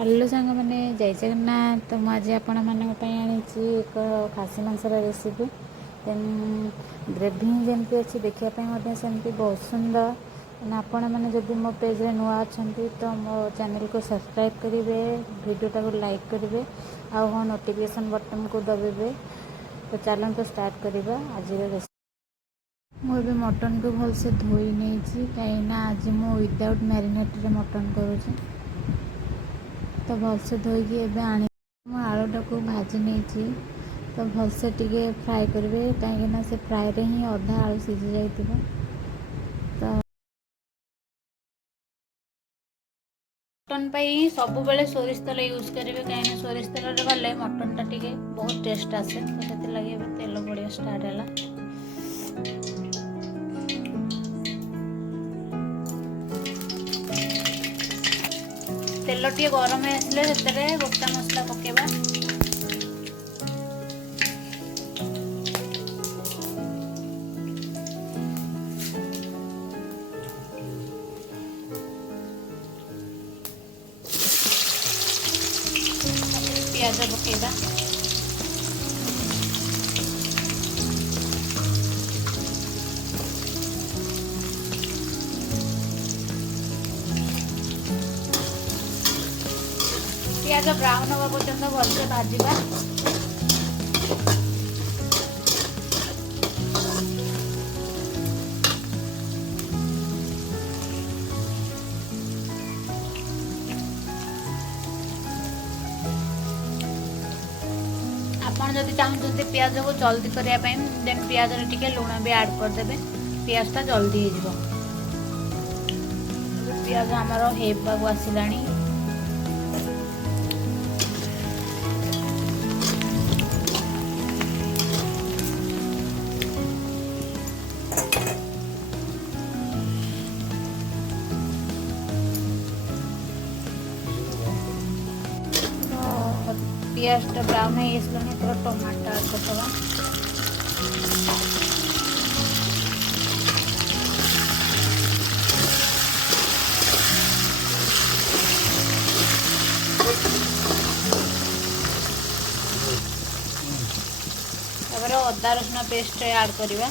Hello ସାଙ୍ଗମାନେ, ଜୟ ଜଗନ୍ନାଥ। ତ ମୁଁ ଆଜି ଆପଣମାନଙ୍କ ପାଇଁ ଆଣିଛି ଏକ ଖାସି ମାଂସର ରେସିପି। ଗ୍ରେଭି ଯେମିତି ଅଛି ଦେଖିବା ପାଇଁ ମଧ୍ୟ ସେମିତି ବହୁତ ସୁନ୍ଦର। ଆପଣମାନେ ଯଦି ମୋ ପେଜ୍ରେ ନୂଆ ଅଛନ୍ତି ତ ମୋ ଚ୍ୟାନେଲକୁ ସବସ୍କ୍ରାଇବ୍ କରିବେ, ଭିଡ଼ିଓଟାକୁ ଲାଇକ୍ କରିବେ ଆଉ ମୋ ନୋଟିଫିକେସନ୍ ବଟନ୍କୁ ଦବାଇବେ। ତ ଚାଲନ୍ତୁ ଷ୍ଟାର୍ଟ କରିବା ଆଜିର ରେସିପି। ମୁଁ ଏବେ ମଟନ୍କୁ ଭଲସେ ଧୋଇ ନେଇଛି, କାହିଁକିନା ଆଜି ମୁଁ ୱିଦାଉଟ୍ ମ୍ୟାରିନେଟ୍ରେ ମଟନ୍ କରୁଛି। ତ ଭଲସେ ଧୋଇକି ଏବେ ମୁଁ ଆଳୁଟାକୁ ଭାଜି ନେଇଛି। ତ ଭଲସେ ଟିକେ ଫ୍ରାଏ କରିବେ, କାହିଁକିନା ସେ ଫ୍ରାଏରେ ହିଁ ଅଧା ଆଳୁ ସିଝି ଯାଇଥିବ। ତ ମଟନ୍ ପାଇଁ ସବୁବେଳେ ସୋରିଷ ତେଲ ୟୁଜ୍ କରିବେ, କାହିଁକିନା ସୋରିଷ ତେଲରେ ଗଲେ ମଟନ୍ଟା ଟିକେ ବହୁତ ଟେଷ୍ଟ ଆସେ। ତ ସେଥିଲାଗି ଏବେ ତେଲ ପଡ଼ିବା ଷ୍ଟାର୍ଟ ହେଲା। ତେଲ ଟିକେ ଗରମ ହେଇ ଆସିଲେ ସେଥିରେ ଗୋଟା ମସଲା ପକେଇବା। ପିଆଜ ପକେଇବା। ପିଆଜ ବ୍ରାଉନ୍ ହେବା ପର୍ଯ୍ୟନ୍ତ ଭଲସେ ଭାଜିବା। ଆପଣ ଯଦି ଚାହୁଁଛନ୍ତି ପିଆଜକୁ ଜଲ୍ଦି କରିବା ପାଇଁ, ଦେନ୍ ପିଆଜରେ ଟିକେ ଲୁଣ ବି ଆଡ଼୍ କରିଦେବେ, ପିଆଜଟା ଜଲ୍ଦି ହେଇଯିବ। ପିଆଜ ଆମର ହେବାକୁ ଆସିଲାଣି। ପିଆଜଟା ବ୍ରାଉନ୍ ହେଇ ଆସିଲାଣି, ଏଥର ଟମାଟୋ ଆଡ଼୍ କରିଦେବା। ତାପରେ ଅଦା ରସୁଣ ପେଷ୍ଟ ଆଡ଼୍ କରିବା।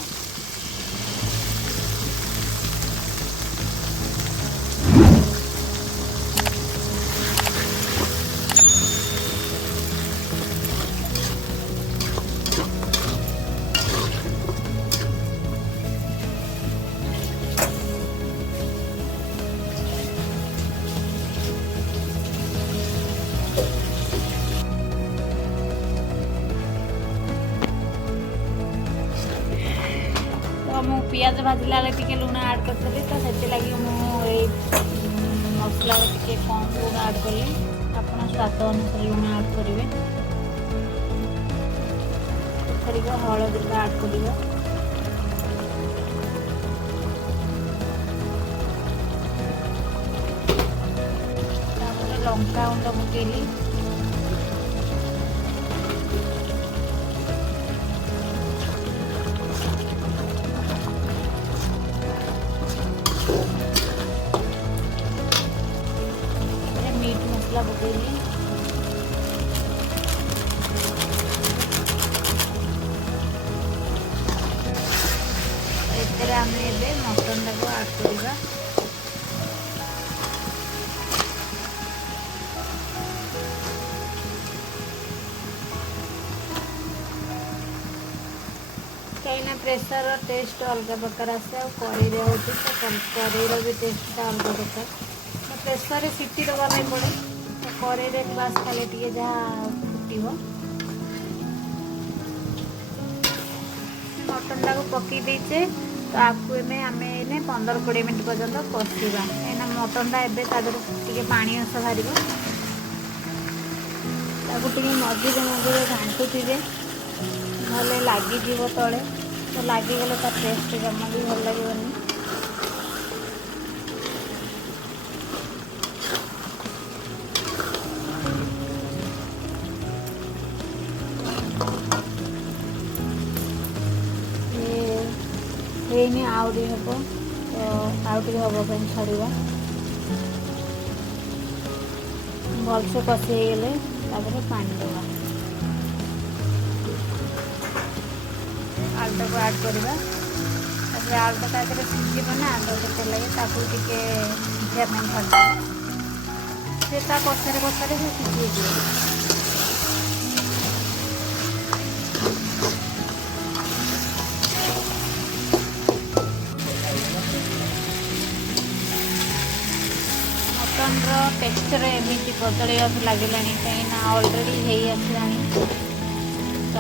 ତ ମୁଁ ପିଆଜ ଭାଜିଲା ବେଳେ ଟିକେ ଲୁଣ ଆଡ଼୍ କରିଥିଲି, ତ ସେଥିଲାଗି ମୁଁ ଏଇ ମସଲାରେ ଟିକେ କମ୍ ଲୁଣ ଆଡ଼୍ କଲି। ଆପଣ ସ୍ୱାଦ ଅନୁସାରେ ଲୁଣ ଆଡ଼୍ କରିବେ। ସେଥିରେ ହଳଦୀ ଆଡ଼୍ କରିବା। ତାପରେ ଲଙ୍କା ଗୁଣ୍ଡ ପକେଇଲି। ମିଟ୍ ମସଲା ପକେଇଲି। ଏଥିରେ ଆମେ ଏବେ ମଟନ୍ଟାକୁ ଆଡ଼୍ କରିବା। କାହିଁକିନା ପ୍ରେସରର ଟେଷ୍ଟ ଅଲଗା ପ୍ରକାର ଆସେ, ଆଉ କଡ଼େଇରେ ହେଉଛି ତ କଡ଼େଇର ବି ଟେଷ୍ଟଟା ଅଲଗା ପ୍ରକାର। ତ ପ୍ରେସରରେ ସିଟି ଦେବା ପାଇଁ ପଡ଼େ, ତ କଡ଼େଇରେ ବାସ୍ ଖାଲି ଟିକେ ଯାହା ଫୁଟିବ। ମଟନ୍ଟାକୁ ପକାଇ ଦେଇଛେ, ତ ଆକୁ ଆମେ ଏଇନେ 15-20 ମିନିଟ୍ ପର୍ଯ୍ୟନ୍ତ କଷିବା। କାହିଁକିନା ମଟନ୍ଟା ଏବେ ତା ଦେହରୁ ଟିକେ ପାଣି ଅଂଶ ବାହାରିବ। ତାକୁ ଟିକେ ମଝିରେ ମଝିରେ ଘାଣ୍ଟୁଥିବେ, ନହେଲେ ଲାଗିଯିବ ତଳେ। ତ ଲାଗିଗଲେ ତା ଟେଷ୍ଟ ଜମା ବି ଭଲ ଲାଗିବନି। ହେଇନି, ଆଉ ଟିକେ ହେବ, ତ ଆଉ ଟିକେ ହେବା ପାଇଁ ଛାଡ଼ିବା। भलसे कषि ହେଇଗଲେ ତାପରେ ପାଣି ଦେବା। ଆଳୁଟାକୁ ଆଡ଼୍ କରିବା। ତାପରେ ଆଳୁଟା ତା ଦେହରେ ସିଝିବ ନା, ତ ସେଥିଲାଗି ତାକୁ ଟିକେ ସିଝିବା ପାଇଁ ଛାଡ଼ିଦେବା। ସେ ତା କଷାରେ କଷାରେ ସେ ସିଝିଯିବ। ମଟନ୍ର ଟେକ୍ସଚର୍ ଏମିତି ବଦଳିବାକୁ ଲାଗିଲାଣି, କାହିଁକିନା ଅଲରେଡ଼ି ହେଇ ଆସିଲାଣି। ତ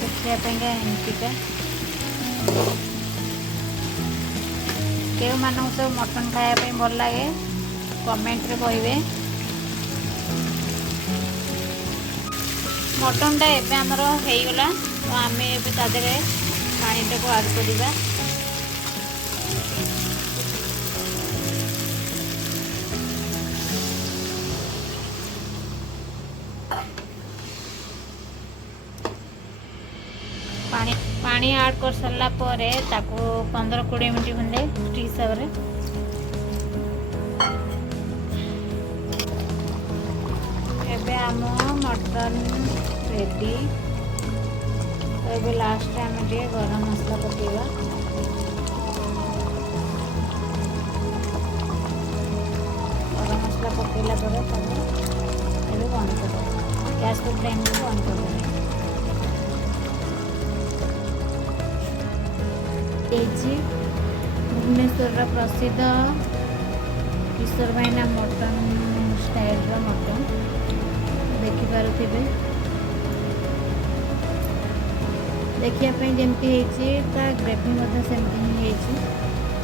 ଦେଖିବା ପାଇଁକା ଏମିତିକା। କେଉଁମାନଙ୍କୁ ସବୁ ମଟନ୍ ଖାଇବା ପାଇଁ ଭଲ ଲାଗେ କମେଣ୍ଟରେ କହିବେ। ମଟନ୍ଟା ଏବେ ଆମର ହେଇଗଲା, ତ ଆମେ ଏବେ ତା ଦେହରେ ପାଣିଟାକୁ ଆଡ଼୍ କରିବା। ପାଣି ଆଡ଼୍ କରିସାରିଲା ପରେ ତାକୁ 15-20 ମିନିଟ୍ ଖଣ୍ଡେ ଫୁଟି ହିସାବରେ ଏବେ ଆମ ମଟନ୍ ରେଡ଼ି। ତ ଏବେ ଲାଷ୍ଟରେ ଆମେ ଟିକେ ଗରମ ମସଲା ପକାଇବା। ଗରମ ମସଲା ପକାଇଲା ପରେ ତାକୁ ଏବେ ବନ୍ଦ କରିଦେବା। ଗ୍ୟାସ୍ର ଫ୍ଲେମ୍କୁ ବନ୍ଦ କରିଦେବା। ହେଇଛି ଭୁବନେଶ୍ୱରର ପ୍ରସିଦ୍ଧ କିଶୋର ଭାଇନା ମଟନ୍ ଷ୍ଟାଇଲ୍ର ମଟନ୍ ଦେଖିପାରୁଥିବେ। ଦେଖିବା ପାଇଁ ଯେମିତି ହେଇଛି ତା ଗ୍ରେଭି ମଧ୍ୟ ସେମିତି ହିଁ ହେଇଛି।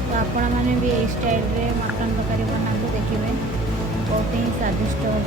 ତ ଆପଣମାନେ ବି ଏଇ ଷ୍ଟାଇଲ୍ରେ ମଟନ୍ ତରକାରୀ ବନାନ୍ତୁ, ଦେଖିବେ ବହୁତ ହିଁ ସ୍ୱାଦିଷ୍ଟ ହେବ।